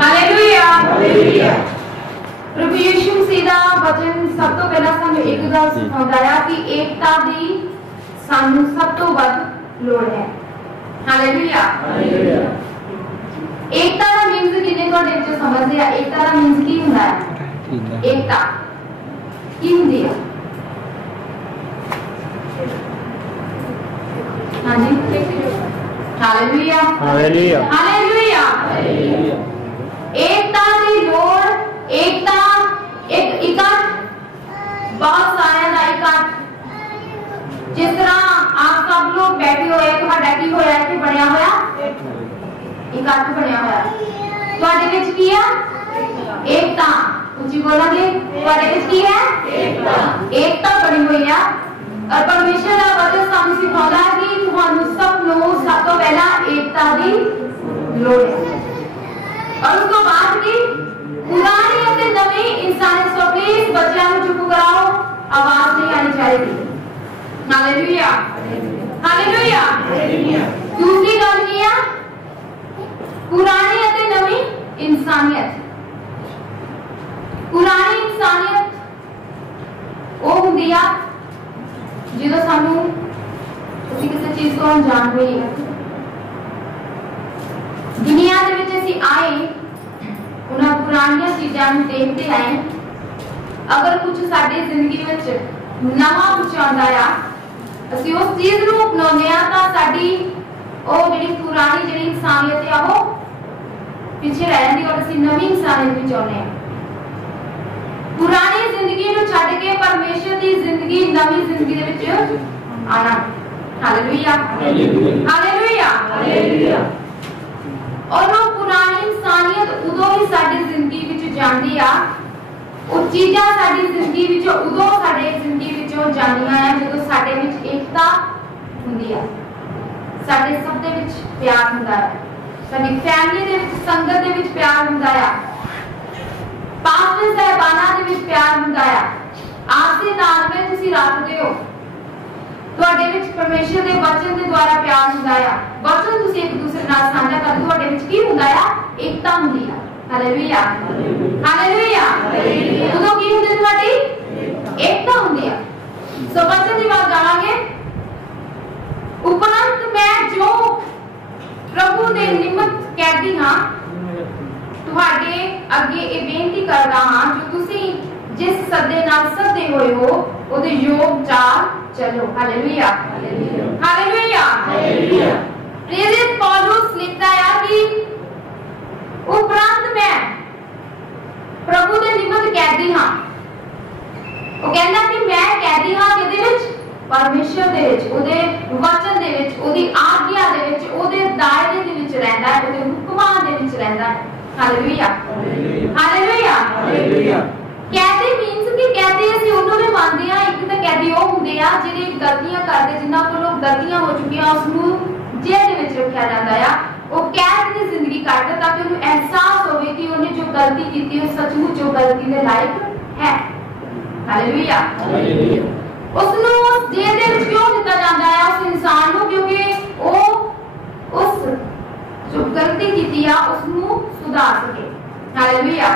Hallelujah hallelujah. प्रभु यीशु मसीह दा वचन सब तो पहला सानू एक गल सिखाउंदा है कि एकता दी सानू सब तो वध लोड़ है। Hallelujah hallelujah. एकता दा मीन्स किने तुहाडे विच समझदे आ? एकता दा मीन्स की हुंदा है? एकता की हुंदी है? हां जी हालेलुया हालेलुया हालेलुया हालेलुया। एकता की लोड़, एकता एक इकट्ठ, बहुत सारे दा इकट्ठ। जिस तरह आप सब लोग बैठे हुए तुहाडा की होया कि बनया होया इकट्ठ बनया होया। तुहाडे विच की है? एकता। उची बोलांगे तुहाडे विच की है? एकता। एकता बनी हुई है और परमेश्वर दा वचन सानू सिखाउंदा है कि तुहानू सब नू सब तो पहला एकता दी लोड़ है। और उसको बाद की पुरानी और नवी इंसानी प्लीज बच्चों को चुप कराओ, आवाज नहीं आनी चाहिए। Hallelujah hallelujah hallelujah. दूसरी गल की है पुरानी और नवी इंसानियत। पुरानी इंसानियत वो हुंदी आ जो सानू किसी किसी चीज को अनजान होई है। दुनिया दे विच असीं आए उन्हां पुरानियां चीज़ां नूं देखते आए। अगर कुछ साडी जिंदगी विच नवां कुछ आंदा आ असीं उस चीज नूं अपनाउने आ तां साडी ओह जिहड़ी पुरानी जिहड़ी इंसानियत आ ओह पीछे रह जांदी और असीं नवीं इंसानियत विच आउने आ। पुरानी जिंदगी नूं छड्ड के परमेश्वर दी जिंदगी नवीं जिंदगी दे विच आना। Hallelujah hallelujah hallelujah. और वो पुरानी इंसानियत उदों ही साडी जिंदगी विच जांदी आ, वो चीज़ां साडी जिंदगी विच उदों साडे जिंदगी विचों जांदियां आ जदों साडे विच एकता हुंदी आ, साडे सब दे विच प्यार हुंदा है, साडी फैमिली दे विच संगत दे विच प्यार हुंदा है, पास्टर साहबाना दे विच प्यार हुंदा है, आपसी तालमेल तुसीं रखदे हो, तुहाडे विच परमेश्वर दे वचन दे द्वारा प्यार हुंदा है, वचन तुसीं एक दूसरे नाल साझा करदे हो, तुहाडे विच की हुंदा है? एकता हुंदी है। Hallelujah hallelujah hallelujah. उदों की हुंदी तुहाडी एकता हुंदी है। सो वचन दी बात जाणांगे। उपरंत मैं जो प्रभु दे निमित्त कहदी हां तुहाडे अगे ये बेनती करदा हां जो तुसीं जिस सद्दे नाल सद्दे होए हो ओदे योग चाल चलो। Hallelujah hallelujah hallelujah hallelujah. प्रेरित पौलुस लिखता है कि उपरांत मैं प्रभु दे निमित्त कहदी हां। वो कहंदा कि मैं कहदी हां किदे विच? परमेश्वर दे विच, ओदे वचन दे विच, ओदी आज्ञा दे विच, ओदे दायरे दे विच रहंदा है, ओदे हुक्मां दे विच रहंदा है। Hallelujah hallelujah hallelujah. कहते मींस कि कहते ਅਸੀਂ ਉਹਨੂੰ ਵੀ ਮੰਨਦੇ ਆ। ਇੱਕ ਤਾਂ कहते ਉਹ ਹੁੰਦੇ ਆ ਜਿਹੜੇ ਗਲਤੀਆਂ ਕਰਦੇ, ਜਿਨ੍ਹਾਂ ਕੋਲੋਂ ਗਲਤੀਆਂ ਹੋ ਚੁੱਕੀਆਂ ਉਸ ਨੂੰ ਜੇਲ੍ਹ ਦੇ ਵਿੱਚ ਰੱਖਿਆ ਜਾਂਦਾ ਆ। ਉਹ ਕੈਦ ਦੀ ਜ਼ਿੰਦਗੀ ਕੱਟਦਾ ਤਾਂ ਕਿ ਉਹਨੂੰ ਅਹਿਸਾਸ ਹੋਵੇ ਕਿ ਉਹਨੇ ਜੋ ਗਲਤੀ ਕੀਤੀ ਉਹ ਸੱਚਮੁੱਚ ਉਹ ਗਲਤੀ ਦੇ ਲਾਇਕ ਹੈ। Hallelujah hallelujah. ਉਸ ਨੂੰ ਉਸ ਜੇਲ੍ਹ ਦੇ ਵਿੱਚ ਕਿਉਂ ਦਿੱਤਾ ਜਾਂਦਾ ਹੈ ਉਸ ਇਨਸਾਨ ਨੂੰ? ਕਿਉਂਕਿ ਉਹ ਉਸ ਜੋ ਗਲਤੀ ਕੀਤੀ ਆ ਉਸ ਨੂੰ ਸੁਧਾਰ ਸਕੇ। Hallelujah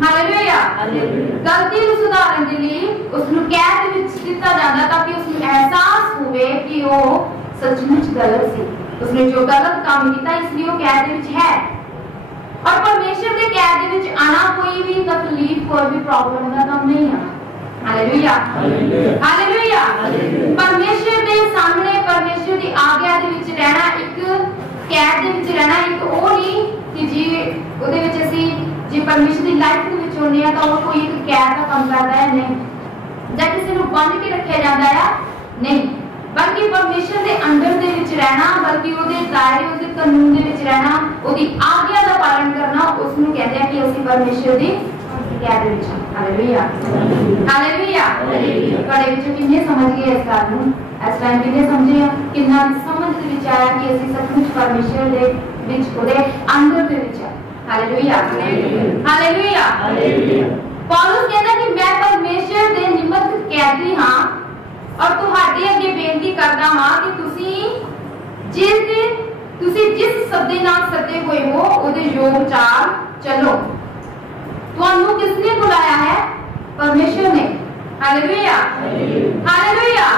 hallelujah hallelujah. गलती ਨੂੰ ਸੁਧਾਰਨ ਦੇ ਲਈ ਉਸ ਨੂੰ ਕੈਦ ਵਿੱਚ ਦਿੱਤਾ ਜਾਂਦਾ ਤਾਂ ਕਿ ਉਸ ਨੂੰ ਅਹਿਸਾਸ ਹੋਵੇ ਕਿ ਉਹ ਸੱਚਮੁੱਚ ਗਲਤ ਸੀ, ਉਸਨੇ ਜੋ ਗਲਤ ਕੰਮ ਕੀਤਾ ਇਸ ਲਈ ਉਹ ਕੈਦ ਵਿੱਚ ਹੈ। और परमेश्वर के कैद ਦੇ ਵਿੱਚ ਆਣਾ ਕੋਈ ਵੀ ਤਕਲੀਫ ਕੋਈ ਵੀ ਪ੍ਰੋਬਲਮ ਦਾ ਕੰਮ ਨਹੀਂ ਹੈ। Hallelujah hallelujah. परमेश्वर ਦੇ ਸਾਹਮਣੇ परमेश्वर ਦੀ ਆਗਿਆ ਦੇ ਵਿੱਚ ਰਹਿਣਾ ਇੱਕ कैद ਦੇ ਵਿੱਚ ਰਹਿਣਾ ਇੱਕ ਉਹ ਨਹੀਂ कि जी ਉਹਦੇ ਵਿੱਚ ਅਸੀਂ ਜੇ ਪਰਮੇਸ਼ਰ ਦੀ ਲਾਈਫ ਦੇ ਵਿੱਚ ਹੁੰਦੇ ਆ ਤਾਂ ਉਹ ਕੋਈ ਇੱਕ ਕੈਦ ਦਾ ਕੰਮ ਕਰਦਾ ਹੈ ਨਹੀਂ, ਜਾਂ ਕਿਸੇ ਨੂੰ ਬੰਦ ਕੇ ਰੱਖਿਆ ਜਾਂਦਾ ਆ ਨਹੀਂ, ਬਲਕਿ ਪਰਮੇਸ਼ਰ ਦੇ ਅੰਦਰ ਦੇ ਵਿੱਚ ਰਹਿਣਾ, ਬਲਕਿ ਉਹਦੇ ਦਾਇਰੇ ਉਹਦੇ ਕਾਨੂੰਨ ਦੇ ਵਿੱਚ ਰਹਿਣਾ, ਉਹਦੀ ਆਗਿਆ ਦਾ ਪਾਲਣ ਕਰਨਾ, ਉਸ ਨੂੰ ਕਹਿੰਦੇ ਆ ਕਿ ਅਸੀਂ ਪਰਮੇਸ਼ਰ ਦੀ ਕੈਦ ਦੇ ਵਿੱਚ। Hallelujah hallelujah. ਤੁਹਾਡੇ ਵਿੱਚੋਂ ਕਿੰਨੇ ਸਮਝ ਗਏ ਇਸ ਗੱਲ ਨੂੰ? ਇਸ ਟਾਈਮ ਕਿੰਨੇ ਸਮਝੇ ਆ? ਕਿੰਨਾ ਸਮਝ ਦੇ ਵਿੱਚ ਆਇਆ ਕਿ ਅਸੀਂ ਸੱਚਮੁੱਚ ਪਰਮੇਸ਼ਰ ਦੇ ਵਿੱਚ ਉਹਦੇ ਅੰਦਰ ਦੇ ਵਿੱਚ ਆ। Hallelujah hallelujah hallelujah. ਪੌਲੁਸ ਕਹਿੰਦਾ ਕਿ ਮੈਂ ਪਰਮੇਸ਼ਰ ਦੇ ਨਿਮਿਤ ਕੈਦੀ ਹਾਂ ਔਰ ਤੁਹਾਡੇ ਅੱਗੇ ਬੇਨਤੀ ਕਰਦਾ ਹਾਂ ਕਿ ਤੁਸੀਂ ਜਿਸ सद्दे नाल सद्दे हुए हो उहदे योग चाल चलो। तुहानू किसने बुलाया है? परमेश्वर ने। Hallelujah hallelujah.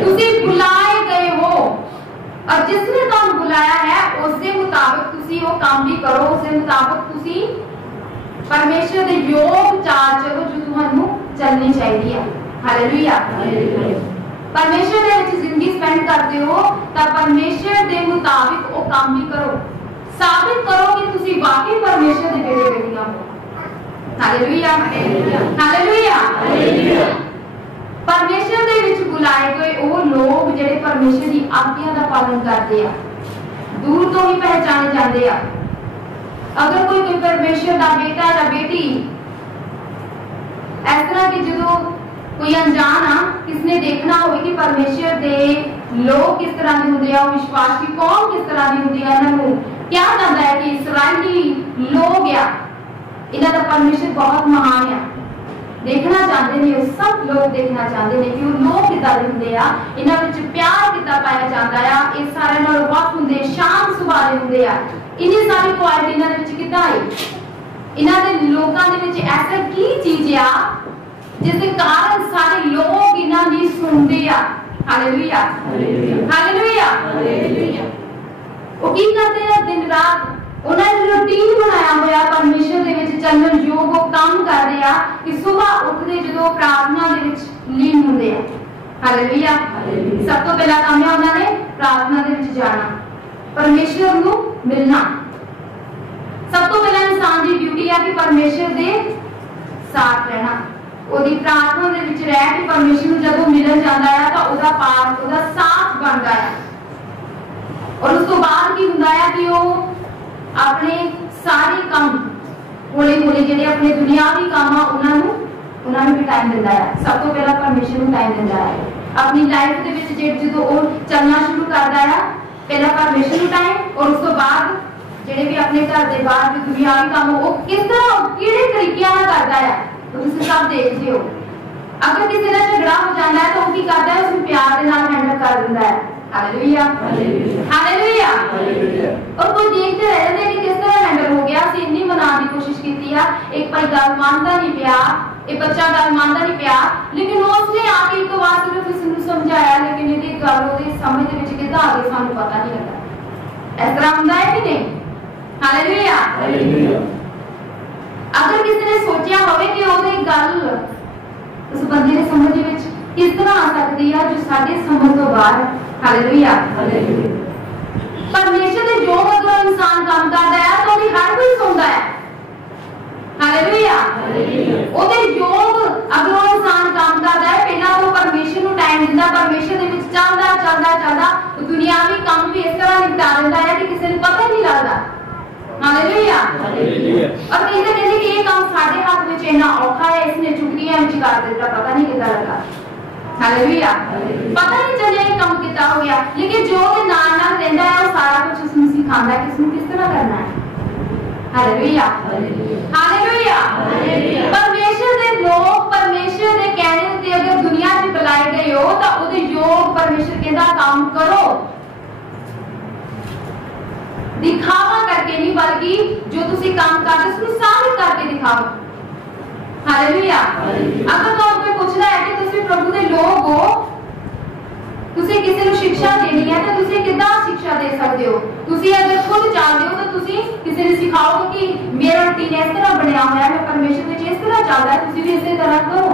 तुसी बुलाए गए हो और जिसने तुहानू बुलाया है उसके मुताबिक तुसी वो काम भी करो, उसके मुताबिक तुसी परमेश्वर दे योग चाल चलो जो तुहानू चलनी चाहिए। हालेलुया। परमेश्वर दे विच जिंदगी स्पेंड करते हो तो परमेश्वर दे मुताबिक वो काम भी करो, साबित करो कि तुसी वाकई परमेश्वर दे बेटे बेटियां हो। Hallelujah hallelujah. परमेश्वर दे विच बुलाए गए वो लोग जिहड़े परमेश्वर दी आज्ञा दा पालन करते हैं दूर तो ही पहचाने जाते हैं। अगर कोई परमेश्वर दा बेटा या बेटी इस तरह की जो कोई अनजान आ किसने देखना हो कि परमेश्वर दे लोग किस तरह के होंगे, विश्वासी कौन किस तरह की होंगे, इन्होंने क्या जाता है कि इस्राएली लोग या इन्हों का परमेश्वर बहुत महान है, देखना चाहते हैं, सब लोग देखना चाहते हैं कि वो लोग कितना होंगे आ, इन्हों में प्यार कितना पाया जाता है, ये सारे नाल बहुत होंगे, शांत सुभाव के होंगे आ, इन्नी सारी क्वालिटी इन्हों में कितना आई, इन्हों के लोगों के विच ऐसा की चीज आ जिसके कारण सारे लोग इन्हां दी सुनते आ। Hallelujah hallelujah. वो की करते हैं दिन रात उन्होंने रूटीन बनाया हुआ परमेश्वर दे विच चलण योग वो काम करते आ कि सुबह उठते जो प्रार्थना दे विच लीन होंदे आ। हालेलुया। सब तो पहला काम है उन्होंने प्रार्थना दे विच जाना, परमेश्वर नूं मिलना। सब तो पहला इंसान की ड्यूटी है कि परमेश्वर दे साथ रहना, ओदी प्रार्थना दे विच रह के परमेश्वर नूं जदों मिलन जांदा है तां ओदा पास ओदा साथ बनदा है। और उस तो बाद की हुंदा है कि वो अपने सारे काम हौली हौली जिहड़े अपने दुनियावी काम आ उन्हां नूं भी टाइम दिंदा है। सब तो पहला परमेश्वर नूं टाइम दिंदा है अपनी लाइफ दे विच जदों वो चलना शुरू करदा है, पहला परमेश्वर नूं टाइम और उस तो बाद जिहड़े भी अपने घर दे बाहर जो दुनियावी काम वो किस तरह किहड़े तरीके नाल करदा है तुम सब देखते हो। अगर किसी का झगड़ा हो जाता है तो वो की करता है, उसको प्यार के नाल हैंडल कर देता है। Hallelujah hallelujah. और कोई देखते रह जाते कि किस तरह हैंडल हो गया, ਅਸੀਂ ਇੰਨੀ ਮਨਾਉਣ ਦੀ ਕੋਸ਼ਿਸ਼ ਕੀਤੀ ਆ, एक भाई गल मानता नहीं पिया, एक बच्चा गल मानता नहीं पिया, लेकिन उसने आके एक बार सिर्फ इसनूं समझाया, लेकिन ये गल ਉਹਦੇ ਸਮਝ ਦੇ ਵਿੱਚ ਕਿੱਦਾਂ ਆ ਗਈ ਸਾਨੂੰ ਪਤਾ नहीं लगा। इस तरह ਹੁੰਦਾ है कि नहीं? Hallelujah hallelujah. अगर किसी ने सोचा होवे कि ਉਹਦੀ ਗੱਲ उस बंदे ने समझ विच किस तरह आ सकती है जो साडे समझ तो बाहर। Hallelujah hallelujah. परमेश्वर दे योग अगर इंसान काम करदा है तो भी हर कोई सुनदा है। Hallelujah hallelujah. ਉਹਦੇ योग अगर वो इंसान काम करदा है पहला तो परमेश्वर ਨੂੰ टाइम दिंदा, परमेश्वर ਦੇ ਵਿੱਚ ਚੱਲਦਾ ਚੱਲਦਾ ਚੱਲਦਾ दुनियावी काम भी इस तरह निपटा दिंदा है कि किसी ਨੂੰ पता नहीं लगदा। Hallelujah hallelujah. और कहते कि ये काम साडे हाथ में इतना औखा है, इसने चुटकियां विच कर दिता, पता नहीं कितना लगा। हालेलुया पता नहीं चलिया ये काम कितना हो गया, लेकिन जो के नाल नाल रहंदा है वो सारा कुछ उसਨੂੰ सिखांदा है किसਨੂੰ किस तरह करना है। Hallelujah hallelujah hallelujah. परमेश्वर दे लोग परमेश्वर दे कहने ते अगर दुनिया च बुलाए गए हो तो ओदे योग परमेश्वर कहंदा काम करो, दिखावा करके नहीं बल्कि जो तुसी काम करते उसको साबित करके दिखाओ। हालेलुया। अगर तो कोई पूछना है कि तुसी प्रभु दे लोग हो, तुसी किसी को शिक्षा देनी है तो तुसी कितना शिक्षा दे सकते हो? तुसी अगर खुद जानते हो तो तुसी किसी ने सिखाओगे कि मेरा रूटीन इस तरह बनया हुआ है, मैं परमेश्वर के इस तरह चलता है, तुसी भी इसी तरह करो।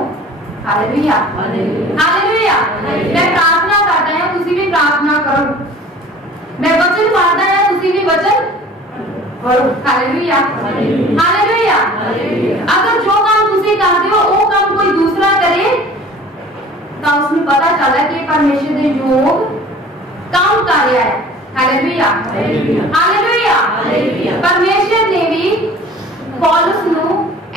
Hallelujah hallelujah. मैं प्रार्थना करता हूं, तुसी भी प्रार्थना करो। मैं वचन पढ़ता है, तुसी भी वचन पढ़ो। Hallelujah hallelujah. अगर जो काम तुसी करते हो वो काम कोई दूसरा करे तो उसमें पता चला कि परमेश्वर दे योग काम कर रहा है। Hallelujah hallelujah. परमेश्वर ने भी पौलुस नू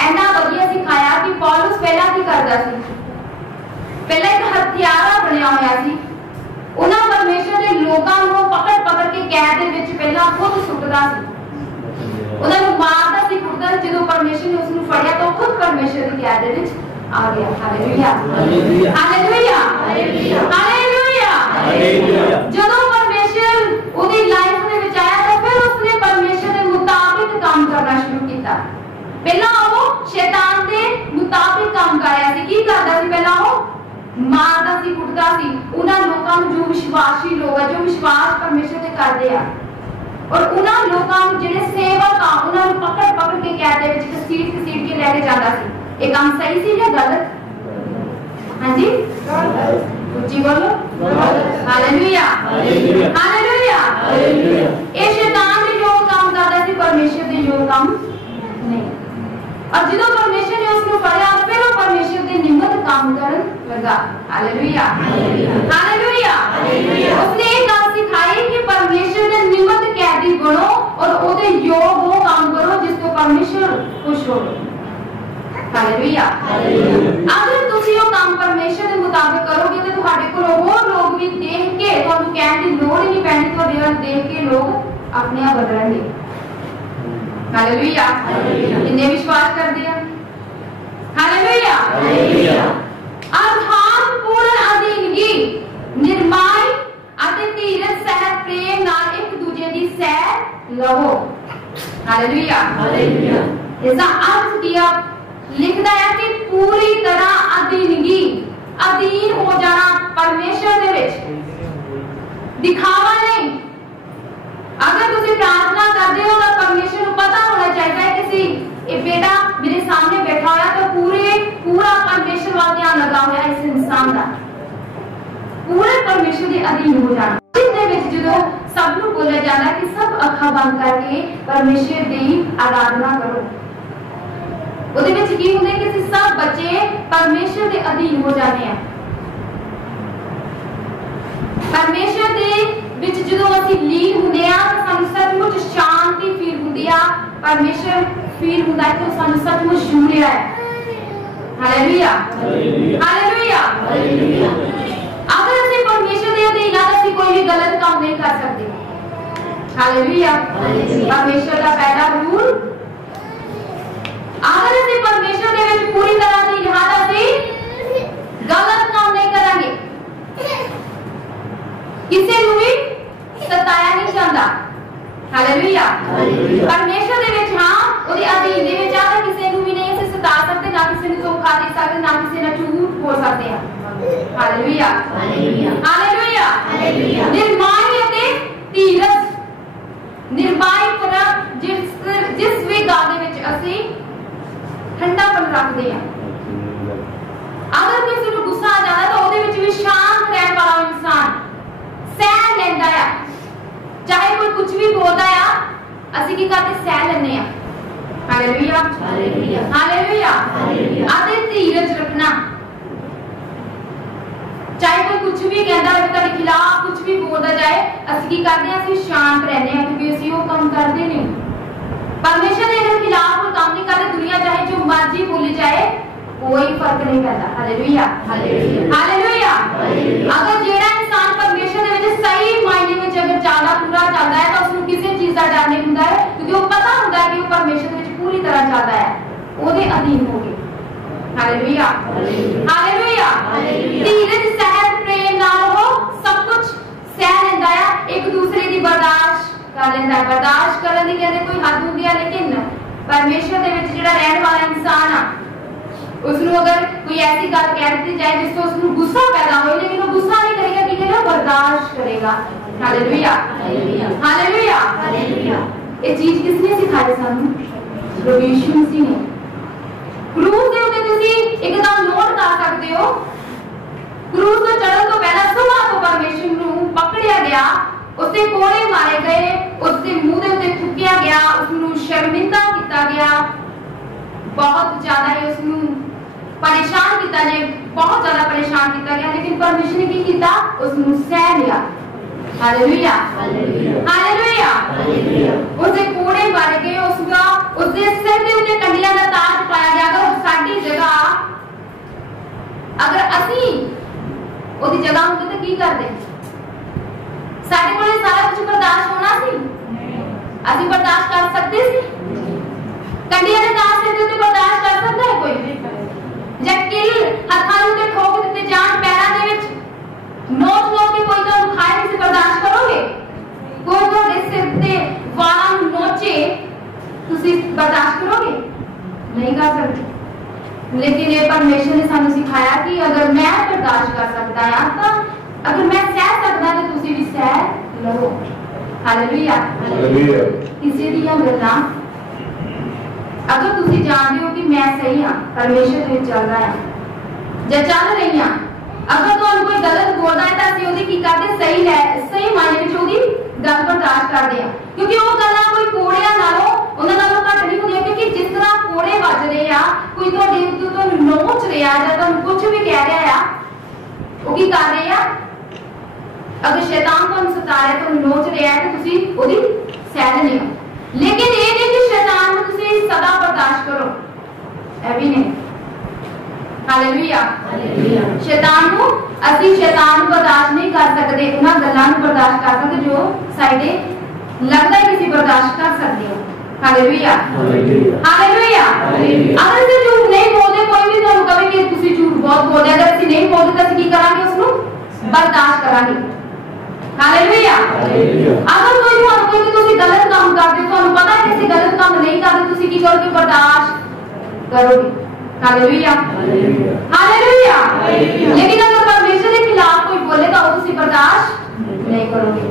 ऐना वधिया सिखाया कि पौलुस पहला की करदा सी, पहला एक हथियारा बनया होया सी। उन्हां परमेश्वर दे लोकां नू पकड़ पकड़ के कैद दे विच पहला खुद सुटदा सी, उन्हां नू मारदा सी, कुटदा। जदों परमेश्वर ने उसनू फड़िया तो खुद परमेश्वर दी कैद दे विच आ गया। Hallelujah hallelujah hallelujah. जदों परमेश्वर ओदी लाइफ दे विच आया तो फिर उस मारदा सी कुटदा सी उन्हां लोकां नूं जो विश्वासी लोग है जो विश्वास परमेश्वर ते करदे आ और उन्हां लोकां नूं जिहड़े सेवक आ उन्हां नूं पकड़ पकड़ के कैद दे विच घसीट के लेके जांदा सी। ये काम सही सी या गलत? हां जी जी बोलो हालेलुया हालेलुया हालेलुया। ये शैतान दे योग काम करदा सी परमेश्वर दे योग काम नहीं। और जो परमेश्वर ने उसको फड़िया फिर वो परमेश्वर के निमित्त काम करन लगा। Hallelujah hallelujah. उसने एक बात सिखाई कि परमेश्वर के निमित्त कैदी बनो और ओदे योग वो काम करो जिसको परमेश्वर खुश हो। हालेलुया। अगर तुसी वो काम परमेश्वर के मुताबिक करोगे तो तुम्हारे को और लोग भी देख के ਤੁਹਾਨੂੰ ਕਹਿਣ ਦੀ ਲੋੜ ਹੀ ਨਹੀਂ ਪੈਣੀ, ਤੁਹਾਡੇ ਵੱਲ ਦੇਖ ਕੇ ਲੋग अपने आप बदलेंगे। हालेलुया कितने विश्वास कर दिया? हालेलुया अर्थात पूर्ण अधीनगी निर्माण ਅਤੇ ਧੀਰਜ ਸਹਿਤ ਪ੍ਰੇਮ ਨਾਲ ਇੱਕ ਦੂਜੇ ਦੀ ਸਹਿ ਲਵੋ। हालेलुया इसका अर्थ किया लिखता है कि पूरी तरह अधीनगी अधीन हो जाना परमेश्वर दे विच दिखावा नहीं। अगर तुसी प्रार्थना करते हो तो परमेश्वर को पता होना चाहिए किसी ये बेटा मेरे सामने बैठा होया तो पूरा परमेश्वर वाल ध्यान लगा होया इस इंसान का पूरे परमेश्वर के अधीन हो जाना। इसने विच जो सब नु बोला जाता है कि सब अखा बंद करके परमेश्वर की आराधना करो। ਉਹਦੇ ਵਿੱਚ ਕੀ ਹੁੰਦਾ ਕਿ ਅਸੀਂ ਸਭ ਬੱਚੇ ਪਰਮੇਸ਼ਰ ਦੇ ਅਧੀਨ ਹੋ ਜਾਂਦੇ ਆ। ਪਰਮੇਸ਼ਰ ਦੇ ਵਿੱਚ ਜਦੋਂ ਅਸੀਂ ਲੀਨ ਹੁੰਦੇ ਆ ਤਾਂ ਸਾਨੂੰ ਸੱਚਮੁੱਚ ਸ਼ਾਂਤੀ ਫੀਲ ਹੁੰਦੀ ਆ। ਪਰਮੇਸ਼ਰ ਫੀਲ ਹੁੰਦਾ ਹੈ ਕਿ ਸਾਨੂੰ ਸੱਚਮੁੱਚ ਛੂ ਰਿਹਾ ਹੈ। Hallelujah hallelujah. ਅਗਰ ਅਸੀਂ ਪਰਮੇਸ਼ਰ ਦੇ ਅਧੀਨ ਆ ਤਾਂ ਅਸੀਂ ਕੋਈ ਵੀ ਗਲਤ ਕੰਮ ਨਹੀਂ ਕਰ ਸਕਦੇ। ਹਾਲੇਲੂਇਆ ਪਰਮੇਸ਼ਰ ਦਾ ਪਹਿਲਾ ਰੂਲ अगर ਅਸੀਂ परमेश्वर ਦੇ ਵਿੱਚ पूरी तरह से इरादा से गलत काम नहीं करेंगे किसी ਨੂੰ ਵੀ ਸਤਾਇਆ ਨਹੀਂ ਜਾਂਦਾ। ਹਾਲੇਲੂਇਆ परमेश्वर ਦੇ ਵਿੱਚ ਹਾਂ ਉਹਦੇ ਅਧੀਨ ਦੇ ਵਿੱਚ ਆ ਤਾਂ ਕਿਸੇ ਨੂੰ ਵੀ ਨਹੀਂ ਅਸੀਂ ਸਤਾ ਸਕਦੇ, ਨਾ ਕਿਸੇ ਨੂੰ ਧੋਖਾ ਦੇ ਸਕਦੇ, ਨਾ ਕਿਸੇ ਨਾਲ ਝੂਠ ਬੋਲ ਸਕਦੇ ਹਾਂ। Hallelujah hallelujah hallelujah. ਨਿਰਮਾਈ ਅਤੇ ਧੀਰਜ ਨਿਰਮਾਈ ਪਰ ਜਿਸ ਵੀ ਗੱਲ ਦੇ ਵਿੱਚ ਅਸੀਂ ठंडापन रखते हैं। अगर किसी को गुस्सा आ जाता तो ਉਹਦੇ ਵਿੱਚ ਵੀ शांत रहने वाला इंसान सह ਲੈਂਦਾ ਆ। चाहे कोई कुछ भी बोलता आ ਅਸੀਂ ਕੀ ਕਰਦੇ ਸह ਲੈਂਦੇ ਆ। Hallelujah hallelujah hallelujah. ਅਤੇ ਧੀਰਜ ਰੱਖਣਾ चाहे कोई कुछ भी कहता है ਤੁਹਾਡੇ ਖਿਲਾਫ कुछ भी बोलता जाए ਅਸੀਂ ਕੀ ਕਰਦੇ ਆ ਅਸੀਂ शांत रहने ਆ क्योंकि ਅਸੀਂ ਉਹ ਕੰਮ ਕਰਦੇ ਨਹੀਂ। परमेश्वर के खिलाफ कोई काम नहीं करते। दुनिया चाहे जो मर्जी बोली जाए कोई फर्क नहीं पड़ता। Hallelujah hallelujah. अगर जेड़ा इंसान परमेश्वर दे विच सही मायने में अगर चलदा पूरा चलदा है तो उसनु किसी चीज का डर नहीं हुंदा है क्योंकि वो पता हुंदा है कि वो परमेश्वर दे विच पूरी तरह चलदा है ओदे अधीन हो गए। Hallelujah hallelujah. धीरज सहज प्रेम नाल वो सब कुछ सह लैंदा है, एक दूसरे की बर्दाश्त कर लेंदा है। बर्दाश्त करने की कहते कोई हद होंदी है, लेकिन परमेश्वर दे विच जिहड़ा रहने वाला इंसान आ उसनु अगर कोई ऐसी गल कह दी जाए जिससे उसनु गुस्सा पैदा हो लेकिन वो गुस्सा नहीं करेगा कि करेगा बर्दाश्त करेगा। Hallelujah hallelujah hallelujah. ये चीज किसने सिखाई सानू? प्रभु यीशु मसीह ने। क्रूस दे उत्ते तुसी एकदम नोट कर सकते हो क्रूस तो चढ़न तो पहला सुबह तो परमेश्वर ਨੂੰ पकड़िया गया, उसके कोड़े मारे गए, उसके मुंह के उत्ते थुकिया गया, उसनु शर्मिंदा किया गया, बहुत ज्यादा ही उसनु परेशान किया गया, बहुत ज्यादा परेशान किया गया, लेकिन परमेश्वर ने की किया उसनु सह लिया। Hallelujah hallelujah hallelujah. उसके कोड़े मारे गए, उसका उसके सिर के उत्ते कंडियां का ताज पाया गया। अगर साडी जगह अगर ਅਸੀਂ ਉਹਦੀ ਜਗ੍ਹਾ ਹੁੰਦੀ ਤਾਂ ਕੀ ਕਰਦੇ? ਸਾਡੇ ਕੋਲੇ ਸਾਰਾ ਕੁਝ ਬਰਦਾਸ਼ਤ ਹੋਣਾ ਸੀ? ਅਸੀਂ ਬਰਦਾਸ਼ਤ ਕਰ ਸਕਦੇ ਸੀ? ਕੰਡੀਆਂ ਦੇ ਤਾਜ ਦੇ ਉੱਤੇ ਬਰਦਾਸ਼ਤ ਕਰ ਸਕਦਾ ਹੈ ਕੋਈ? ਜਦ ਕਿਲ ਹੱਥਾਂ ਉੱਤੇ ਠੋਕ ਦਿੱਤੇ ਜਾਣ ਪੈਰਾਂ ਦੇ ਵਿੱਚ ਨੋਚ ਕੇ ਕੋਈ ਤੁਹਾਨੂੰ ਖਾਏ ਤੁਸੀਂ ਬਰਦਾਸ਼ਤ ਕਰੋਗੇ? ਕੋਈ ਤੁਹਾਡੇ ਸਿਰ ਤੇ ਵਾਲਾਂ ਨੂੰ ਨੋਚੇ ਤੁਸੀਂ ਬਰਦਾਸ਼ਤ ਕਰੋਗੇ? नहीं कर सकते। लेकिन ये परमेश्वर ने सानू सिखाया कि अगर मैं बर्दाश्त कर सकदा है तो अगर मैं सह सकदा तो तुसी भी सह लो। Hallelujah hallelujah. किसी दी गल्लां अगर तुसी जानदे हो कि मैं सही हां परमेश्वर दे चल रहा है जे चल रही हां अगर तुहानू कोई गलत बोलदा है तो असि ओदी की करदे सही मायने विच ओदी गल बर्दाश्त करदे हां क्योंकि वो गल्लां कोई कोड़ियां नालों उन्हां नालों घट नहीं होंदियां क्योंकि जिस तरह कोड़े वज रहे आ कोई तुहाडे उत्ते तुहानू नोच रहा है जां तुहानू कुछ भी कह रहा है वो की कर रहे आ अगर शैतान तुहानू सता रहा है तुहानू नोच रहा है तो तुसी ओदी सह लेनी हो लेकिन ये नहीं कि शैतान को तुसी सदा बर्दाश्त करो ऐ भी नहीं। Hallelujah hallelujah. शैतान को असि शैतान को बर्दाश्त नहीं कर सकते उन्हां गल्लां नूं बर्दाश्त कर सकते जो साडे लगदा है कि बर्दाश्त कर सकते हो। Hallelujah hallelujah hallelujah. अगर असि झूठ नहीं बोलते कोई भी तुहानू कहे कि तुसी झूठ बहुत बोलदे अगर असि नहीं बोलते तो असि की करांगे उसनूं बर्दाश्त करांगे। Hallelujah hallelujah. अगर कोई तुहानू कहे कि तुसी गलत काम करदे हो तुहानू पता है कि असि गलत काम नहीं करदे तुसी की करोगे बर्दाश्त करोगे। Hallelujah hallelujah hallelujah. लेकिन अगर परमेश्वर के खिलाफ कोई बोलेगा वो तुसी बर्दाश्त नहीं करोगे।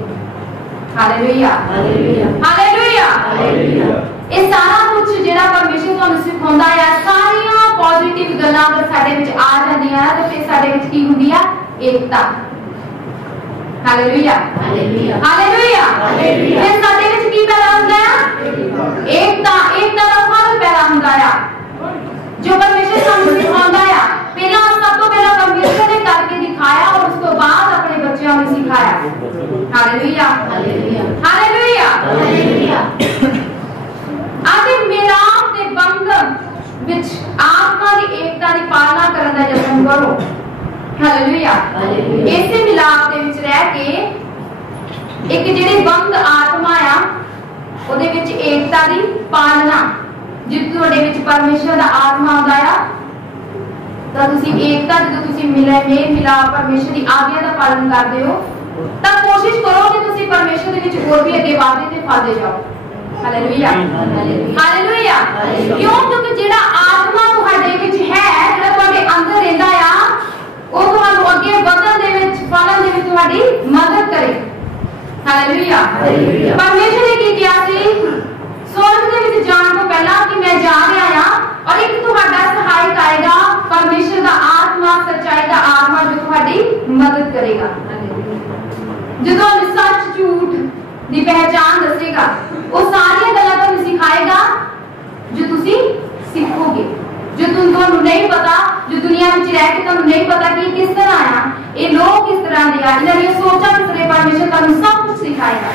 Hallelujah hallelujah hallelujah hallelujah. ये सारा कुछ जेड़ा परमेश्वर तुहानू सिखाउंदा है सारियां पॉजिटिव गल्लां अगर साडे विच आ जांदियां तो फिर साडे विच की हुंदी है एकता। Hallelujah hallelujah hallelujah hallelujah. फिर साडे विच की पैदा हुंदा है एकता। एकता दा फल पैदा हुंदा है जो परमेश्वर सानू सिखाउंदा है। पहला सब तो पहला परमेश्वर ने करके दिखाया और उसके बाद अपने बच्चों को सिखाया। Hallelujah hallelujah hallelujah hallelujah. आगे मिलाप दे बंधन विच आत्मा दी एकता दी पालना करन दा यतन करो। Hallelujah hallelujah. इसे मिलाप दे विच रह के एक जेड़ी बंध आत्मा आ ओदे विच एकता दी पालना जिस तुहाडे विच परमेश्वर दा आत्मा आंदा आ तां तुसी एकता जदों तुसी मेल मिलाप परमेश्वर दी आज्ञा दा पालन करदे हो तां कोशिश करो कि तुसी परमेश्वर दे विच होर भी अगे वाधे ते फलदे जाओ। Hallelujah hallelujah. क्यों क्योंकि जेड़ा आत्मा तुहाडे विच है जेड़ा तुहाडे अंदर रहिंदा आ वो तुहानू अगे ਵਧਣ ਦੇ ਵਿੱਚ ਫਲਣ ਦੇ ਵਿੱਚ ਤੁਹਾਡੀ मदद करे। Hallelujah hallelujah. परमेश्वर ने की किया ਸੀ स्वर्ग ਦੇ ਵਿੱਚ ਜਾਣ ਤੋਂ ਪਹਿਲਾਂ कि मैं जा रहा हां और एक ਤੁਹਾਡਾ सहायक आएगा परमेश्वर ਦਾ आत्मा सच्चाई ਦਾ आत्मा जो ਤੁਹਾਡੀ मदद करेगा। ਜਦੋਂ सच झूठ ਦੀ पहचान दसेगा वो सारी गल्लां ਤੁਹਾਨੂੰ सिखाएगा जो ਤੁਸੀਂ सीखोगे जो तुहानू नहीं पता जो दुनिया में रह के तुहानू नहीं पता कि किस तरह आया ये लोग किस तरह दे आ इन्हां दी सोचां किस तरह परमेश्वर तुहानू सब कुछ सिखाएगा।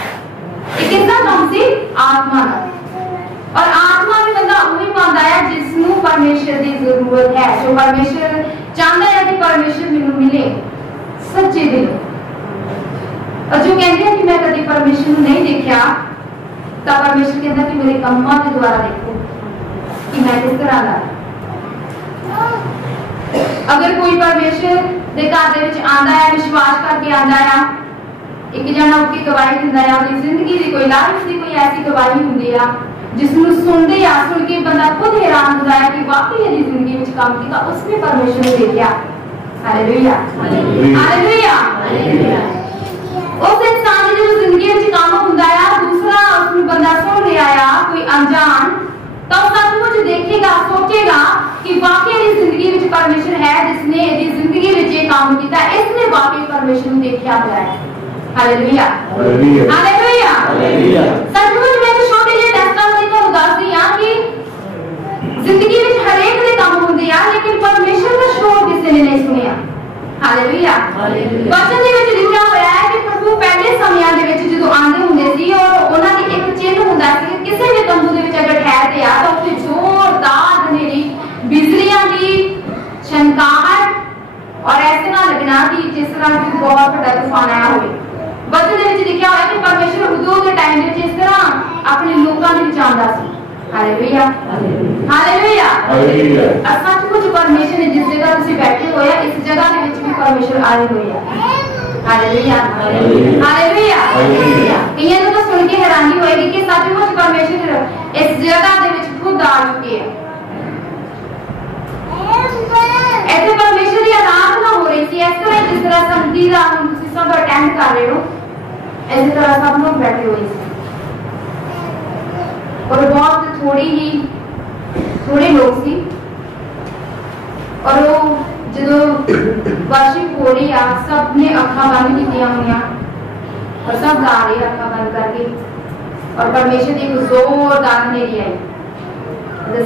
ये किसदा काम सी आत्मा दा और आत्मा भी बंदा वही पांदा है जिसनू परमेश्वर दी जरूरत है जो परमेश्वर चाहता है कि परमेश्वर मैनू मिले सच्चे दिल और जो कहते हैं कि मैं कभी परमेश्वर को नहीं देखा तब परमेश्वर कहता कि मेरे कम्मां के द्वारा देखो कि मैं किस तरह दा। अगर कोई परमेश्वर दे घर दे विच आंदा है विश्वास करके आंदा है एक जना उसकी गवाही दिंदा है अपनी जिंदगी दी कोई लाइफ दी कोई ऐसी गवाही हुंदी है जिसनू सुनदे आ सुन के बंदा खुद हैरान होता है कि वाकई ये जिंदगी विच काम कीता उसने परमेश्वर ने देखा। Hallelujah hallelujah hallelujah. उस इंसान दी जो जिंदगी विच काम हुंदा है दूसरा उसनू बंदा सुन रहा है कोई अनजान तो सचमुच देखेगा सोचेगा कि वाकई ये जिंदगी विच परमेश्वर है जिसने ये जिंदगी विच ये काम किया इसने वाकई परमेश्वर को देखा हुआ है। Hallelujah hallelujah hallelujah. सचमुच मैं तो छोटे ਜਿਹੇ टेस्टामनी ਤੁਹਾਨੂੰ ਦੱਸਦੀ ਆ कि जिंदगी विच हरेक दे काम ਹੁੰਦੇ ਆ लेकिन परमेश्वर ਦਾ ਸ਼ੋਰ ਕਿਸੇ ਨੇ ਨਹੀਂ ਸੁਣਿਆ। Hallelujah hallelujah. वचन ਦੇ ਵਿੱਚ ਲਿਖਿਆ ਹੋਇਆ ਹੈ कि प्रभु पहले ਸਮਿਆਂ ਦੇ ਵਿੱਚ ਜਦੋਂ ਆਂਦੇ ਹੁੰਦੇ ਸੀ और ਉਹਨਾਂ ਦੀ ਇੱਕ ਚਿੰਨ੍ਹ ਹੁੰਦਾ ਸੀ ਕਿ ਕਿਸੇ ਵੀ ਤੰਬੂ ਦੇ ਵਿੱਚ ਅਗਰ ਠਹਿਰਦੇ ਆ ਤਾਂ ਉੱਥੇ ਜ਼ੋਰਦਾਰ ਹਨੇਰੀ बिजलियां दी छनकाहट और ऐसे ना लगना कि जिस तरह कोई बहुत बड़ा तूफान आया हो। वचन दे विच लिखिया होया कि परमेश्वर उदों के टाइम में जिस तरह अपने लोकां दे विच आंदा सी। Hallelujah hallelujah hallelujah. सचमुच परमेश्वर ने जिस जगह तुसीं बैठे होया इस जगह दे विच भी परमेश्वर आए हुए हैं। Hallelujah hallelujah hallelujah. कईयां नूं तो सुन के हैरानी होएगी कि सचमुच परमेश्वर इस जगह दे विच खुद आ चुके हैं। ऐसे परमेश्वर की आराधना हो रही थी। इस तरह जिस तरह संगति का हम सब अटेंड कर रहे हो, इसी तरह सब लोग बैठे हुए थे और बहुत थोड़े लोग सी। और वो जो वर्शिप हो रही है, सब ने अखा बंद की हुई और सब गा रहे अखा बंद करके, और परमेश्वर की एक जोरदार हनेरी आई।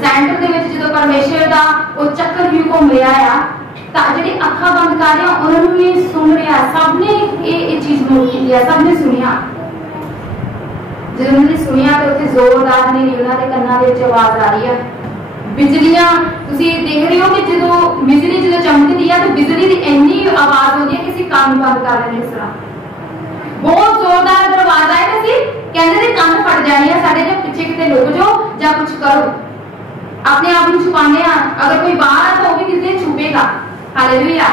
सेंटर ਦੇ ਵਿੱਚ ਜਦੋਂ ਪਰਮੇਸ਼ਰ ਦਾ ਉਹ ਚੱਕਰ ਵੀ ਘੁੰਮ ਰਿਹਾ ਆ, ਤਾਂ ਜਿਹੜੇ ਅੱਖਾਂ ਬੰਦ ਕਰ ਰਹੇ ਆ ਉਹਨਾਂ ਨੂੰ ਵੀ ਸੁਣ ਰਿਹਾ। ਸਭ ਨੇ ਇਹ ਚੀਜ਼ ਨੋਟ ਕੀਤੀ ਹੈ, ਸਭ ਨੇ ਸੁਣਿਆ। ਜਦੋਂ ਉਹਨਾਂ ਨੇ ਸੁਣਿਆ ਤਾਂ ਉੱਥੇ ਜ਼ੋਰਦਾਰ ਹਨੇਰੀ ਉਹਨਾਂ ਦੇ ਕੰਨਾਂ ਦੇ ਵਿੱਚ ਆਵਾਜ਼ ਆ ਰਹੀ ਹੈ। ਬਿਜਲੀਆਂ ਤੁਸੀਂ ਦੇਖ ਰਹੇ ਹੋ ਕਿ ਜਦੋਂ ਬਿਜਲੀ ਜਦੋਂ ਚਮਕਦੀ ਹੈ ਤਾਂ ਬਿਜਲੀ ਦੀ ਇੰਨੀ ਆਵਾਜ਼ ਹੁੰਦੀ ਹੈ ਕਿ ਅਸੀਂ ਕੰਨ ਬੰਦ ਕਰ ਲੈਂਦੇ। ਇਸ ਤਰ੍ਹਾਂ ਬਹੁਤ ਜ਼ੋਰਦਾਰ ਆਵਾਜ਼ ਆਏ ਤਾਂ ਅਸੀਂ ਕਹਿੰਦੇ ਨੇ ਕੰਨ ਫਟ ਜਾਣੇ ਆ ਸਾਡੇ, ਜਾਂ ਪਿੱਛੇ ਕਿਤੇ ਲੁਕ ਜਾਓ ਜਾਂ ਕੁਝ ਕਰੋ, अपने आप को छुपाने। अगर कोई बाहर है तो वो भी किसी छुपेगा। हालेलुया।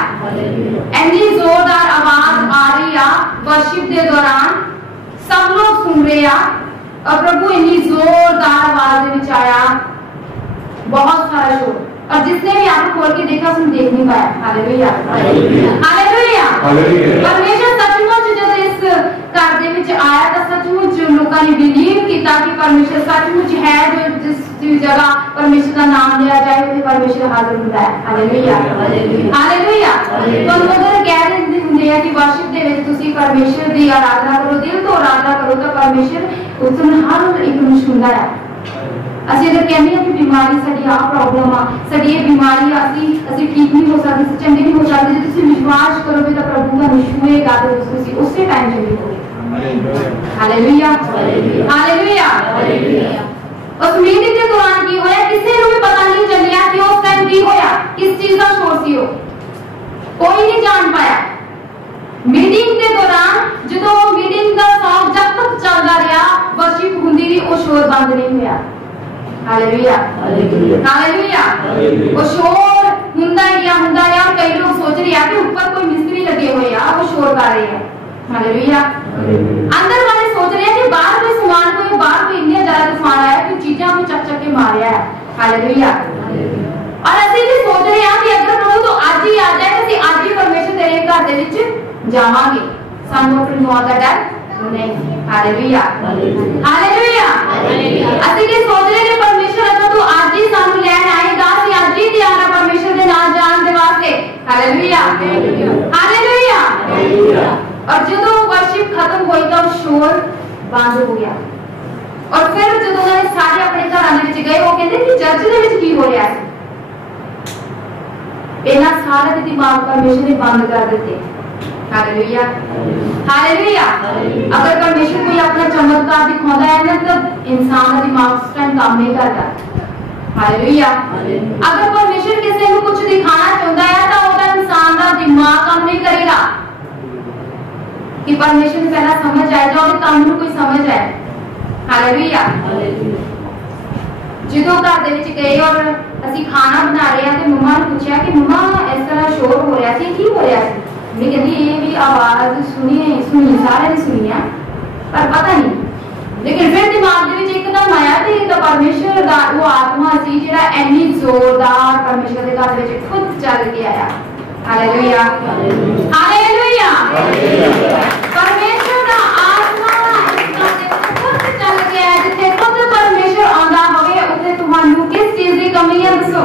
ऐसी जोरदार आवाज आ रही है वर्शिप के दौरान, सब लोग सुन रहे हैं और प्रभु इतनी जोरदार आवाज में आया, बहुत सारा शोर, और जिसने भी आंख खोल के देखा उसने देख नहीं पाया। Hallelujah hallelujah. परमेश्वर सचमुच जब इस घर दे विच आया तो सचमुच लोगों ने बिलीव किया कि परमेश्वर सचमुच है। जो जिस जगह परमेश्वर का नाम लिया जाए उसे परमेश्वर हाजिर होता है। Hallelujah hallelujah. तो अगर कह रहे ਹੁੰਦੇ ਆ कि वर्शिप ਦੇ ਵਿੱਚ ਤੁਸੀਂ परमेश्वर ਦੀ आराधना करो, दिल ਤੋਂ आराधना करो, तो परमेश्वर ਉਸ ਨੂੰ हर एक ਨੂੰ ਸੁਣਦਾ ਹੈ। ਅਸੀਂ ਅਗਰ ਕਹਿੰਦੇ ਹਾਂ ਕਿ ਬਿਮਾਰੀ ਸਾਡੀ ਆ ਪ੍ਰੋਬਲਮ ਆ, ਸਾਡੀ ਇਹ ਬਿਮਾਰੀ ਆ, ਅਸੀਂ ਠੀਕ ਨਹੀਂ ਹੋ ਸਕਦੇ, ਚੰਗੇ ਨਹੀਂ ਹੋ ਸਕਦੇ, ਜੇ ਤੁਸੀਂ ਵਿਸ਼ਵਾਸ ਕਰੋਗੇ ਤਾਂ ਪ੍ਰਭੂ ਤੁਹਾਨੂੰ ਛੂਏਗਾ ਤੇ ਤੁਸੀਂ ਉਸੇ ਟਾਈਮ ਚੰਗੇ ਹੋਗੇ। Hallelujah hallelujah. उस मीटिंग के दौरान की होया, किसी को भी पता नहीं चलिया कि उस टाइम की होया, किस चीज का शोर सी हो, कोई नहीं जान पाया। मीटिंग के दौरान जो मीटिंग का सॉन्ग जब तक चलता रहा, वर्शिप हुंदी रही, वो शोर बंद नहीं हुआ। Hallelujah hallelujah. वो शोर हुंदा रहा। कई लोग सोच रहे हैं कि ऊपर कोई मिस्त्री लगे हुए हैं, वो शोर कर रहे हैं। हालेलुया। अंदर वाले सोच रहे हैं कि बाहर कोई सामान, कोई बाहर कोई इतने ज्यादा तूफान आया कि चीजें को चक के मारिया है। हालेलुया। और असि भी सोच रहे हैं कि अगर प्रभु तो आज ही आ जाए, ਅਸੀਂ ਅੱਜ ਹੀ ਪਰਮੇਸ਼ਰ ਤੇਰੇ ਘਰ ਦੇ ਵਿੱਚ ਜਾਵਾਂਗੇ, ਸਾਨੂੰ ਆਪਣੀ ਮੌਤ ਦਾ ਡਰ ਨਹੀਂ। Hallelujah hallelujah. ਅਸੀਂ ਕੀ ਸੋਚ ਰਹੇ ਨੇ, ਪਰਮੇਸ਼ਰ ਅਗਰ ਤੂੰ ਅੱਜ ਹੀ ਸਾਨੂੰ ਲੈਣ ਆਏਗਾ, ਅਸੀਂ ਅੱਜ ਹੀ ਤਿਆਰ ਹਾਂ ਪਰਮੇਸ਼ਰ ਦੇ ਨਾਲ ਜਾਣ ਦੇ ਵਾਸਤੇ। Hallelujah hallelujah. और जो वर्शिप खत्म हुई तो शोर बंद हो गया। और फिर जो उन्होंने सारे अपने घरां दे विच गए, वो कहते कि चर्च दे विच की हो रहा है, इन्हां सारे दे दिमाग परमेश्वर ने बंद कर दिते। Hallelujah hallelujah. अगर परमेश्वर कोई अपना चमत्कार दिखाता है ना, तो इंसान का दिमाग उस टाइम काम नहीं करता। हालेलुया। अगर परमेश्वर किसी को कुछ दिखाना चाहता है तो उसका इंसान का दिमाग काम नहीं करेगा कि परमेश्वर ने पहला समझ आए, जो काम को कोई समझ आए। हालेलुया। जो घर दे विच गए और ਅਸੀਂ खाना बना रहे हैं तो मम्मा ने पूछा कि मम्मा इस तरह शोर हो रहा है, की हो रहा है? मैं कहती ये भी आवाज सुनी सारे ने सुनी है पर पता नहीं। लेकिन फिर दिमाग दे विच एकदम आया कि ये तो परमेश्वर दा वो आत्मा सी जिहड़ा इन्नी जोरदार परमेश्वर दे घर दे विच खुद चल के आया। Hallelujah hallelujah. परमेश्वर दा आत्मा इस घर दे विच खुद चल के आया। जिथे खुद परमेश्वर आंदा होवे उत्थे तुहानू किस चीज दी कमी है दसो?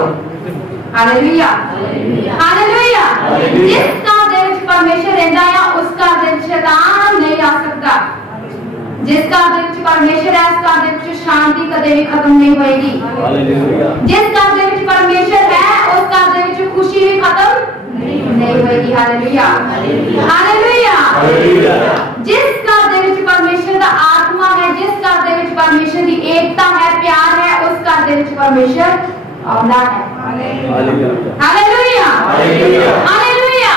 Hallelujah hallelujah. जिस घर दे विच परमेश्वर रहिंदा है उस घर दे विच शैतान नहीं आ सकता। जिस घर दे विच परमेश्वर है उस घर दे विच शांति कदे भी खत्म नहीं होएगी। जिस घर दे विच परमेश्वर है उस घर दे विच खुशी भी खत्म नहीं होएगी। Hallelujah hallelujah. जिस घर दे विच परमेश्वर दा आत्मा है, जिस घर दे विच परमेश्वर दी एकता है, प्यार है, उस घर दे विच परमेश्वर आउंदा है। Hallelujah hallelujah hallelujah.